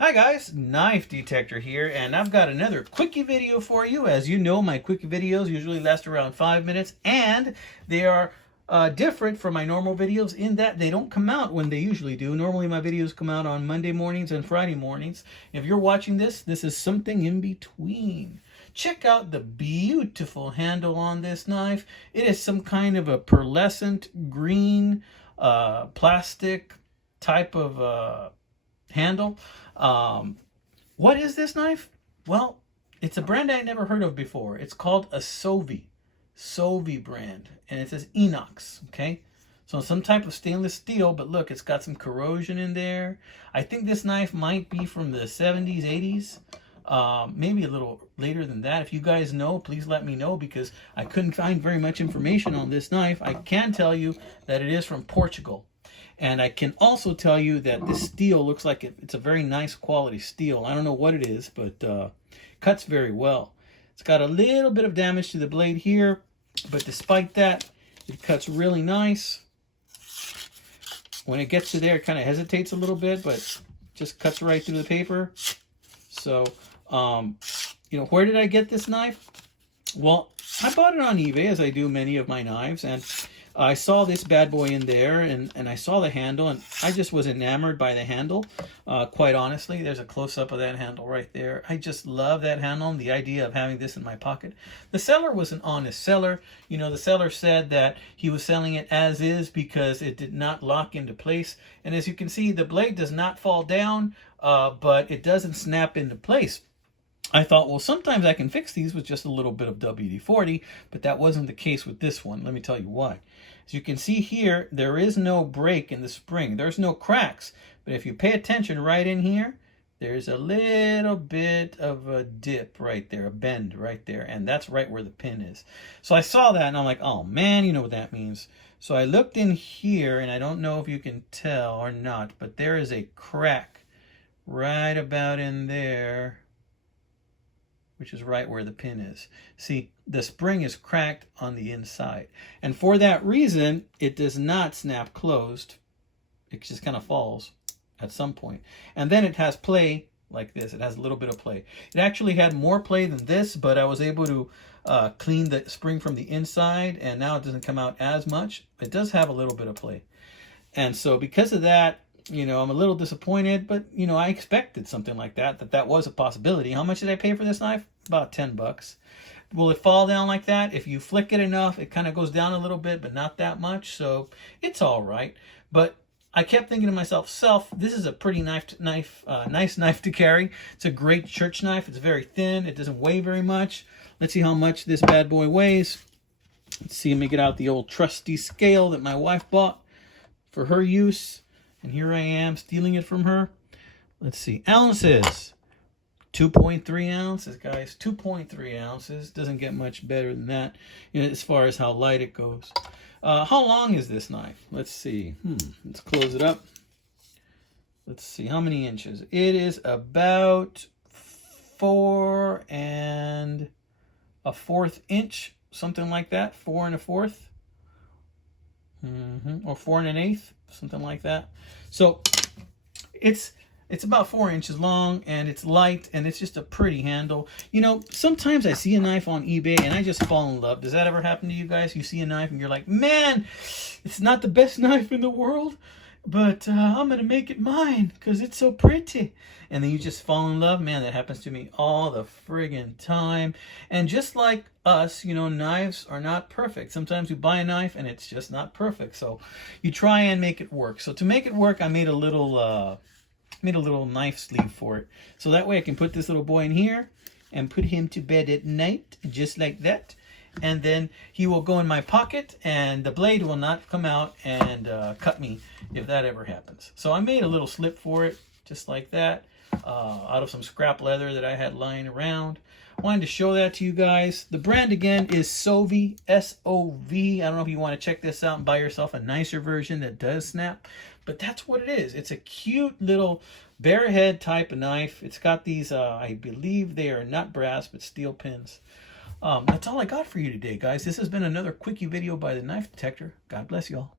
Hi guys, Knife Detector here, and I've got another quickie video for you. As you know, my quickie videos usually last around 5 minutes, and they are different from my normal videos in that they don't come out when they usually do. Normally my videos come out on Monday mornings and Friday mornings. If you're watching this, this is something in between. Check out the beautiful handle on this knife. It is some kind of a pearlescent green plastic type of handle. Um, what is this knife? Well, it's a brand I never heard of before. It's called a Sovi brand, and it says inox. Okay, so some type of stainless steel, but look, it's got some corrosion in there. I think this knife might be from the 70s, 80s. Maybe a little later than that. If you guys know, please let me know, because I couldn't find very much information on this knife. I can tell you that it is from Portugal. And I can also tell you that this steel looks like it's a very nice quality steel. I don't know what it is, but cuts very well. It's got a little bit of damage to the blade here, but despite that, it cuts really nice. When it gets to there, it kind of hesitates a little bit, but just cuts right through the paper. So, where did I get this knife? Well, I bought it on eBay, as I do many of my knives, and I saw this bad boy in there, and I saw the handle, and I just was enamored by the handle, quite honestly. There's a close-up of that handle right there. I just love that handle and the idea of having this in my pocket. The seller was an honest seller. The seller said that he was selling it as is because it did not lock into place. And as you can see, the blade does not fall down, but it doesn't snap into place. I thought, well, sometimes I can fix these with just a little bit of WD-40, but that wasn't the case with this one. Let me tell you why. As you can see here, there is no break in the spring. There's no cracks, but if you pay attention right in here, there's a little bit of a dip right there, a bend right there, and that's right where the pin is. So I saw that, and I'm like, oh man, you know what that means. So I looked in here, and I don't know if you can tell or not, but there is a crack right about in there, which is right where the pin is. See, the spring is cracked on the inside. And for that reason, it does not snap closed. It just kind of falls at some point. And then it has play like this. It has a little bit of play. It actually had more play than this, but I was able to clean the spring from the inside, and now it doesn't come out as much. It does have a little bit of play. And so because of that, I'm a little disappointed, but, I expected something like that was a possibility. How much did I pay for this knife? About 10 bucks. Will it fall down like that? If you flick it enough, it kind of goes down a little bit, but not that much. So it's all right. But I kept thinking to myself, this is a pretty nice knife to carry. It's a great church knife. It's very thin. It doesn't weigh very much. Let's see how much this bad boy weighs. Let's see, let me get out the old trusty scale that my wife bought for her use. And here I am stealing it from her. Let's see. Ounces. 2.3 ounces, guys. 2.3 ounces. Doesn't get much better than that, as far as how light it goes. How long is this knife? Let's see. Let's close it up. Let's see. How many inches? It is about 4 1/4 inch. Something like that. 4 1/4. Or 4 1/8, something like that. So it's about 4 inches long, and it's light, and it's just a pretty handle. Sometimes I see a knife on eBay and I just fall in love. Does that ever happen to you guys? You see a knife and you're like, man, it's not the best knife in the world, but I'm gonna make it mine because it's so pretty. And then you just fall in love. Man, that happens to me all the friggin' time. And just like us, knives are not perfect. Sometimes we buy a knife and it's just not perfect. So you try and make it work. So to make it work, I made a little knife sleeve for it. So that way I can put this little boy in here and put him to bed at night, just like that. And then he will go in my pocket, and the blade will not come out and cut me if that ever happens. So I made a little slip for it, just like that, out of some scrap leather that I had lying around. Wanted to show that to you guys. The brand again is Sovi, S-O-V. I don't know if you want to check this out and buy yourself a nicer version that does snap, but that's what it is. It's a cute little bare head type of knife. It's got these, I believe they are not brass, but steel pins. That's all I got for you today, guys. This has been another quickie video by the Knife Detector. God bless you all.